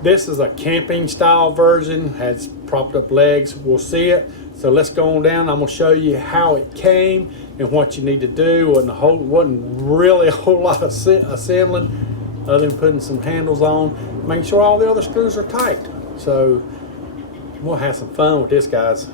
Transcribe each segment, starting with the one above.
This is a camping style version, has propped up legs. We'll see it. So let's go on down. I'm gonna show you how it came and what you need to do. Wasn't really a whole lot of assembling other than putting some handles on, making sure all the other screws are tight. So we'll have some fun with this, guys.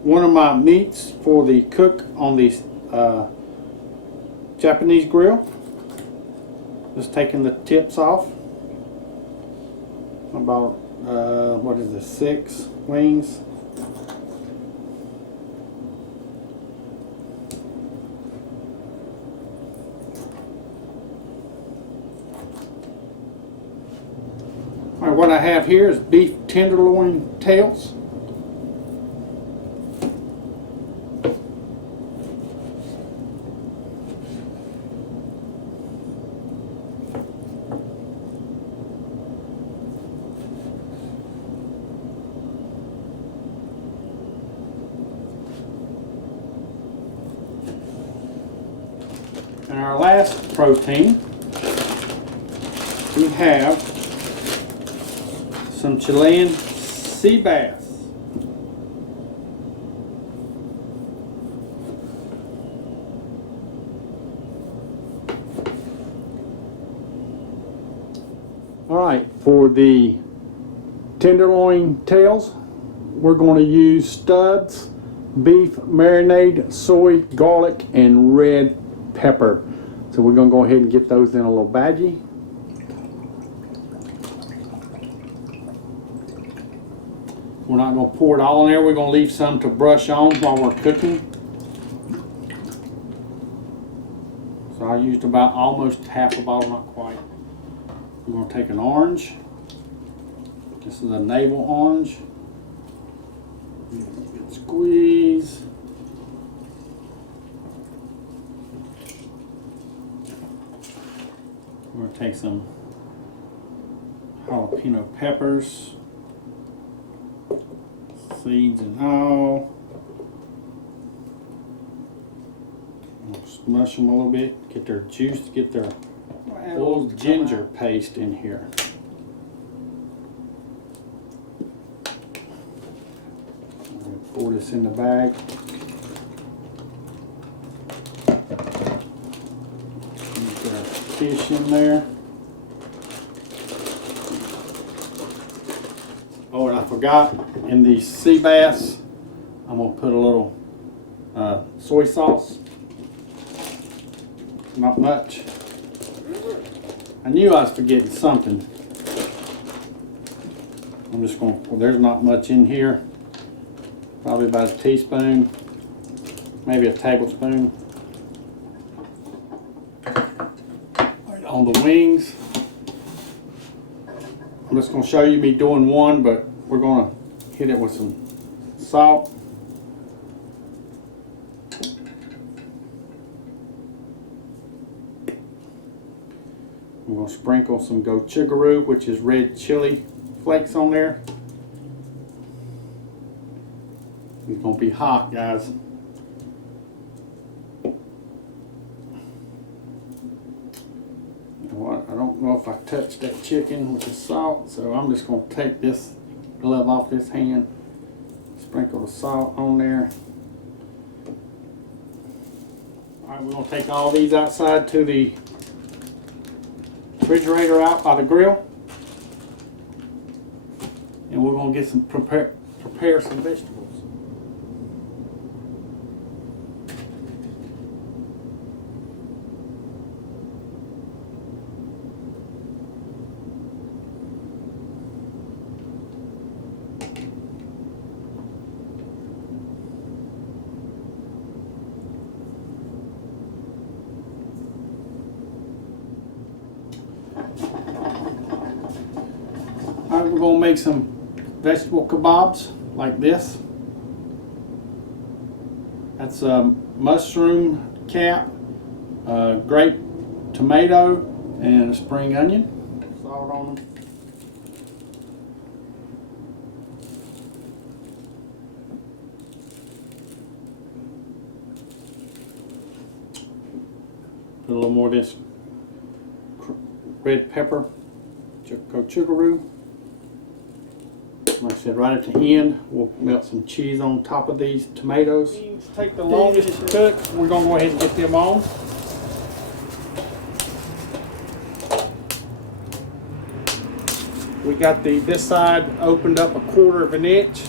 One of my meats for the cook on the Japanese grill. Just taking the tips off. About what is this, 6 wings. All right, what I have here is beef tenderloin tails. And our last protein, we have some Chilean sea bass. All right, for the tenderloin tails, we're going to use studs, beef marinade, soy, garlic, and red pepper. So we're going to go ahead and get those in a little baggie. We're not going to pour it all in there. We're going to leave some to brush on while we're cooking. So I used about almost half a bottle, not quite. We're going to take an orange. This is a navel orange. Good squeeze. We're going to take some jalapeno peppers, seeds and all. We'll smush them a little bit, get their juice, get their full ginger paste in here. We'll pour this in the bag. Get our fish in there. Oh, and I forgot, in the sea bass, I'm going to put a little soy sauce. Not much. I knew I was forgetting something. I'm just going to, well, there's not much in here. Probably about a teaspoon, maybe a tablespoon. Right on the wings. I'm just going to show you me doing one, but we're going to hit it with some salt. We're going to sprinkle some gochujang, which is red chili flakes on there. It's going to be hot, guys. I don't know if I touched that chicken with the salt, so I'm just going to take this glove off this hand, sprinkle the salt on there. Alright, we're going to take all these outside to the refrigerator out by the grill, and we're going to get some prepare some vegetables. Alright, we're going to make some vegetable kebabs like this. That's a mushroom cap, grape tomato, and a spring onion. Salt on them. Put a little more of this red pepper, gochujang. Like I said, right at the end, we'll melt some cheese on top of these tomatoes. Beans take the longest to cook. We're going to go ahead and get them on. We got this side opened up 1/4 of an inch,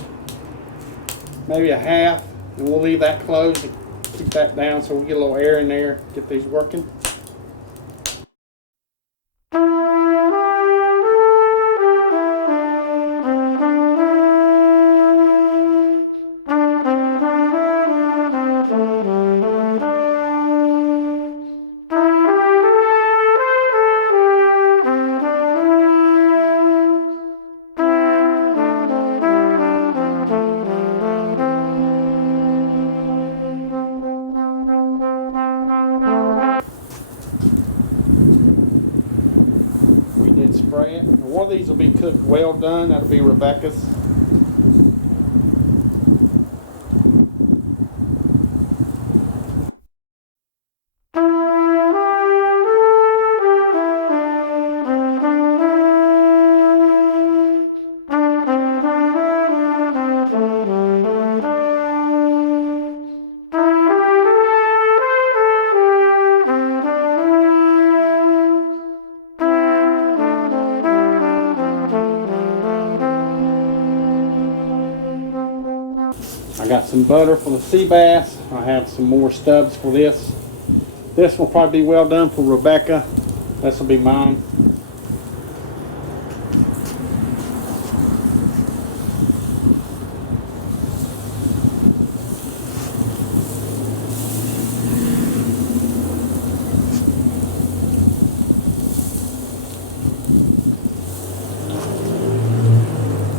maybe a half, and we'll leave that closed to keep that down so we get a little air in there, get these working. Spray it. One of these will be cooked well done. That'll be Rebecca's. I got some butter for the sea bass. I have some more stubs for this. This will probably be well done for Rebecca. This will be mine.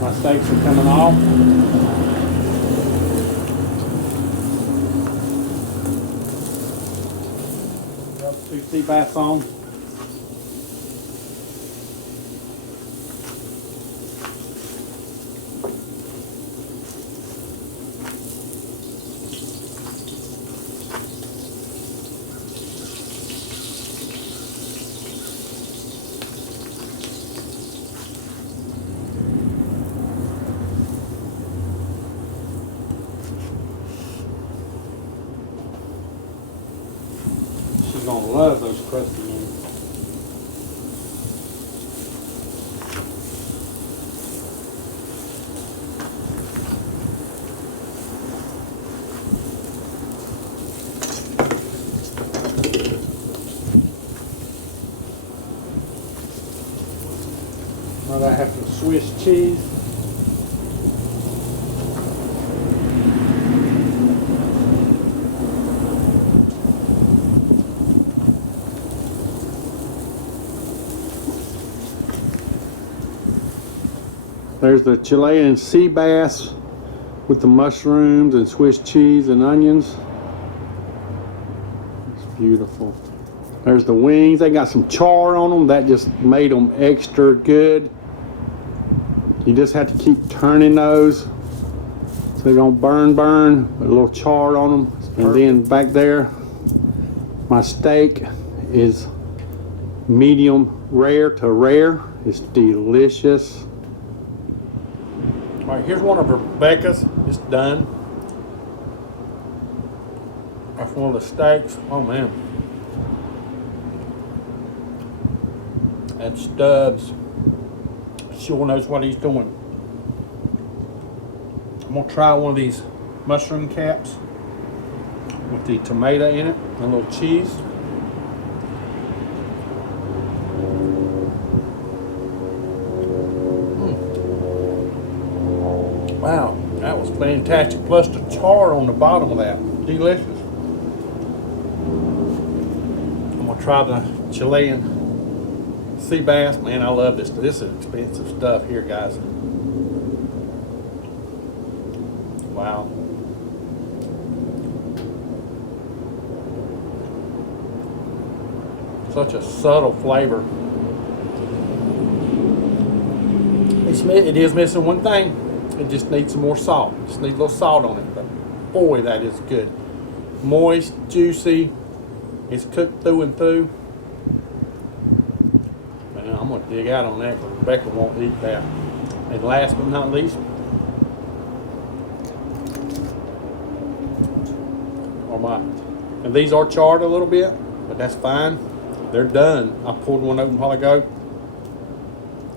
My steaks are coming off. Two sea bass on. She's gonna love those crusty ones. Well, I have some Swiss cheese. There's the Chilean sea bass with the mushrooms and Swiss cheese and onions. It's beautiful. There's the wings. They got some char on them. That just made them extra good. You just have to keep turning those so they don't burn. Put a little char on them. And then back there, my steak is medium rare to rare. It's delicious. All right, here's one of Rebecca's. It's done. That's one of the steaks. Oh man. That Stubbs sure knows what he's doing. I'm gonna try one of these mushroom caps with the tomato in it and a little cheese. Wow, that was fantastic. Plus the char on the bottom of that. Delicious. I'm gonna try the Chilean sea bass. Man, I love this. This is expensive stuff here, guys. Wow. Such a subtle flavor. It is missing one thing. It just needs some more salt. Just needs a little salt on it. But boy, that is good. Moist, juicy. It's cooked through and through. Man, I'm gonna dig out on that because Rebecca won't eat that. And last but not least, and these are charred a little bit, but that's fine. They're done. I pulled one open a while ago.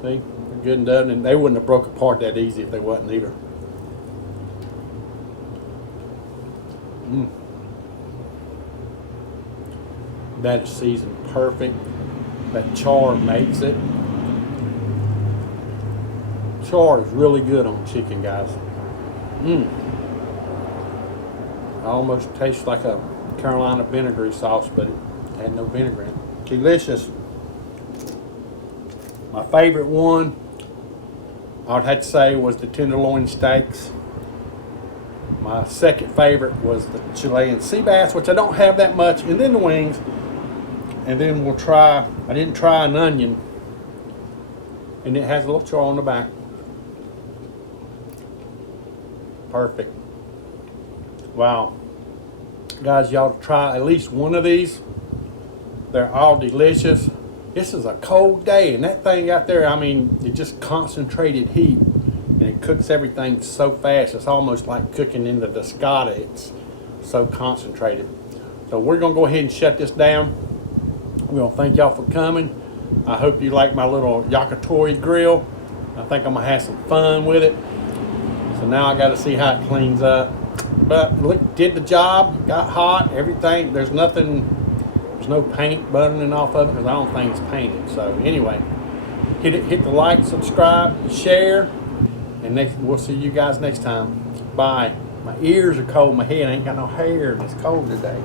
See, they're good and done, and they wouldn't have broke apart that easy if they wasn't either. That is seasoned perfect. That char makes it. Char is really good on chicken, guys. It almost tastes like a Carolina vinegary sauce, but it had no vinegar in it. Delicious. My favorite one, I would have to say, was the tenderloin steaks. My second favorite was the Chilean sea bass, which I don't have that much, and then the wings. And then we'll try, I didn't try an onion, and it has a little char on the back. Perfect. Wow. Guys, y'all try at least one of these. They're all delicious. This is a cold day, and that thing out there, I mean, it just concentrated heat, and it cooks everything so fast. It's almost like cooking in the Discata. It's so concentrated. So we're gonna go ahead and shut this down. We want to thank y'all for coming. I hope you like my little yakitori grill. I think I'm gonna have some fun with it. So now I got to see how it cleans up. But look, did the job. Got hot. Everything. There's nothing. There's no paint burning off of it because I don't think it's painted. So anyway, hit the like, subscribe, share, and we'll see you guys next time. Bye. My ears are cold. My head ain't got no hair. It's cold today.